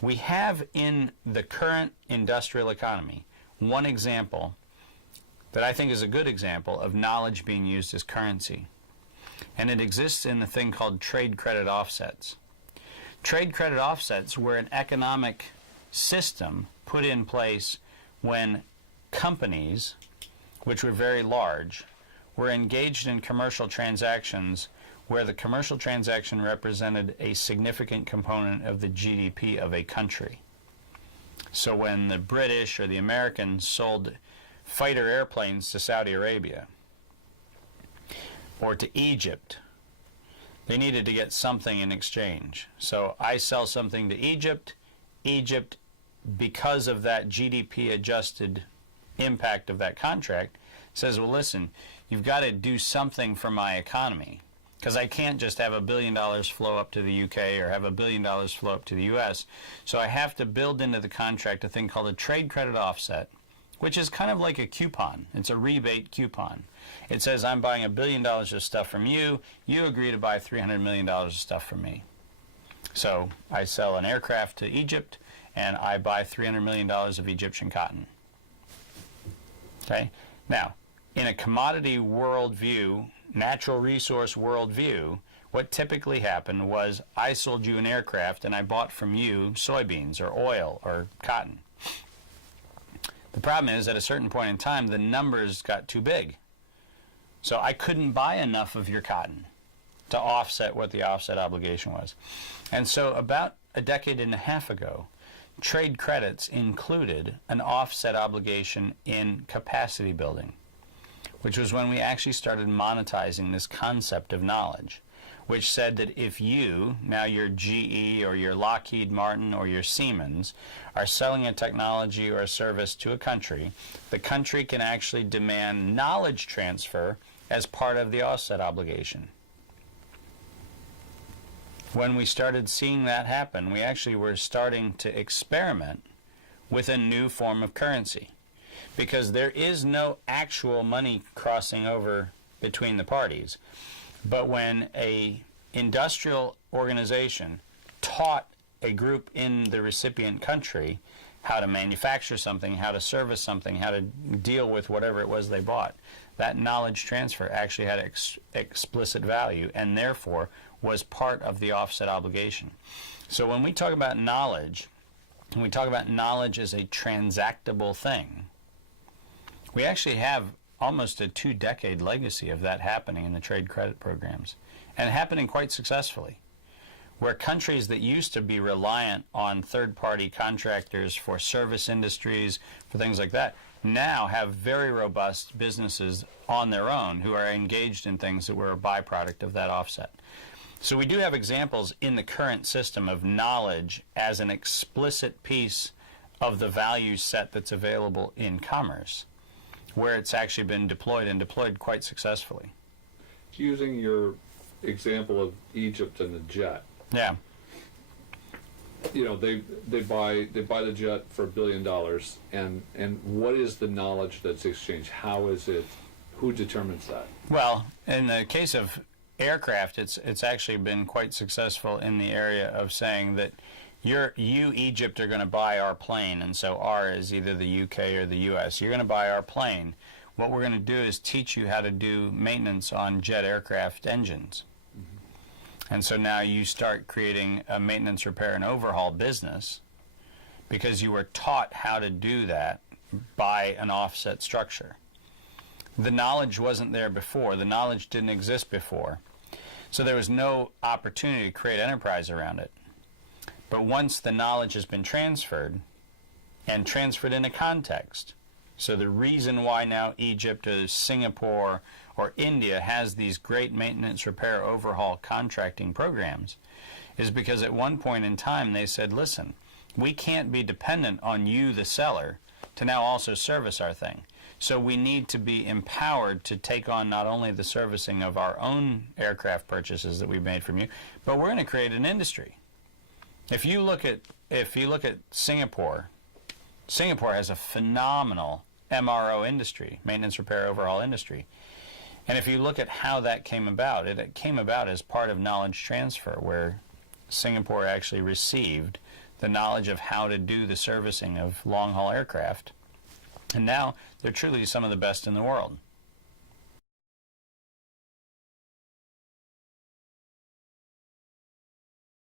We have in the current industrial economy one example that I think is a good example of knowledge being used as currency. And it exists in the thing called trade credit offsets. Trade credit offsets were an economic system put in place when companies, which were very large, were engaged in commercial transactions where the commercial transaction represented a significant component of the GDP of a country. So when the British or the Americans sold fighter airplanes to Saudi Arabia or to Egypt, they needed to get something in exchange. So I sell something to Egypt. Egypt, because of that GDP adjusted impact of that contract, says, well, listen, you've got to do something for my economy, because I can't just have $1 billion flow up to the UK or have $1 billion flow up to the US. So I have to build into the contract a thing called a trade credit offset, which is kind of like a coupon. It's a rebate coupon. It says I'm buying $1 billion of stuff from you. You agree to buy $300 million of stuff from me. So I sell an aircraft to Egypt, and I buy $300 million of Egyptian cotton. Okay? Now, in a commodity worldview, natural resource worldview, what typically happened was I sold you an aircraft and I bought from you soybeans or oil or cotton. The problem is, at a certain point in time, the numbers got too big. So I couldn't buy enough of your cotton to offset what the offset obligation was. And so about a decade and a half ago, trade credits included an offset obligation in capacity building, which was when we actually started monetizing this concept of knowledge, which said that if you, now your GE or your Lockheed Martin or your Siemens, are selling a technology or a service to a country, the country can actually demand knowledge transfer as part of the offset obligation. When we started seeing that happen, we actually were starting to experiment with a new form of currency, because there is no actual money crossing over between the parties. But when a industrial organization taught a group in the recipient country how to manufacture something, how to service something, how to deal with whatever it was they bought, that knowledge transfer actually had explicit value and therefore was part of the offset obligation. So when we talk about knowledge, when we talk about knowledge as a transactable thing, we actually have almost a 2-decade legacy of that happening in the trade credit programs, and happening quite successfully, where countries that used to be reliant on third-party contractors for service industries, for things like that, now have very robust businesses on their own who are engaged in things that were a byproduct of that offset. So we do have examples in the current system of knowledge as an explicit piece of the value set that's available in commerce, where it's actually been deployed and deployed quite successfully. Using your example of Egypt and the jet. Yeah. You know, they buy the jet for $1 billion, and what is the knowledge that's exchanged? How is it? Who determines that? Well, in the case of aircraft, it's actually been quite successful in the area of saying that you, Egypt, are going to buy our plane, and so R is either the UK or the US. You're going to buy our plane. What we're going to do is teach you how to do maintenance on jet aircraft engines. Mm-hmm. And so now you start creating a maintenance, repair, and overhaul business because you were taught how to do that by an offset structure. The knowledge wasn't there before. The knowledge didn't exist before. So there was no opportunity to create enterprise around it. But once the knowledge has been transferred, and transferred in a context, so the reason why now Egypt or Singapore or India has these great maintenance, repair, overhaul contracting programs is because at one point in time they said, listen, we can't be dependent on you, the seller, to now also service our thing. So we need to be empowered to take on not only the servicing of our own aircraft purchases that we've made from you, but we're going to create an industry. If you look at Singapore, Singapore has a phenomenal MRO industry, maintenance, repair, overhaul industry. And if you look at how that came about, it came about as part of knowledge transfer, where Singapore actually received the knowledge of how to do the servicing of long-haul aircraft. And now they're truly some of the best in the world.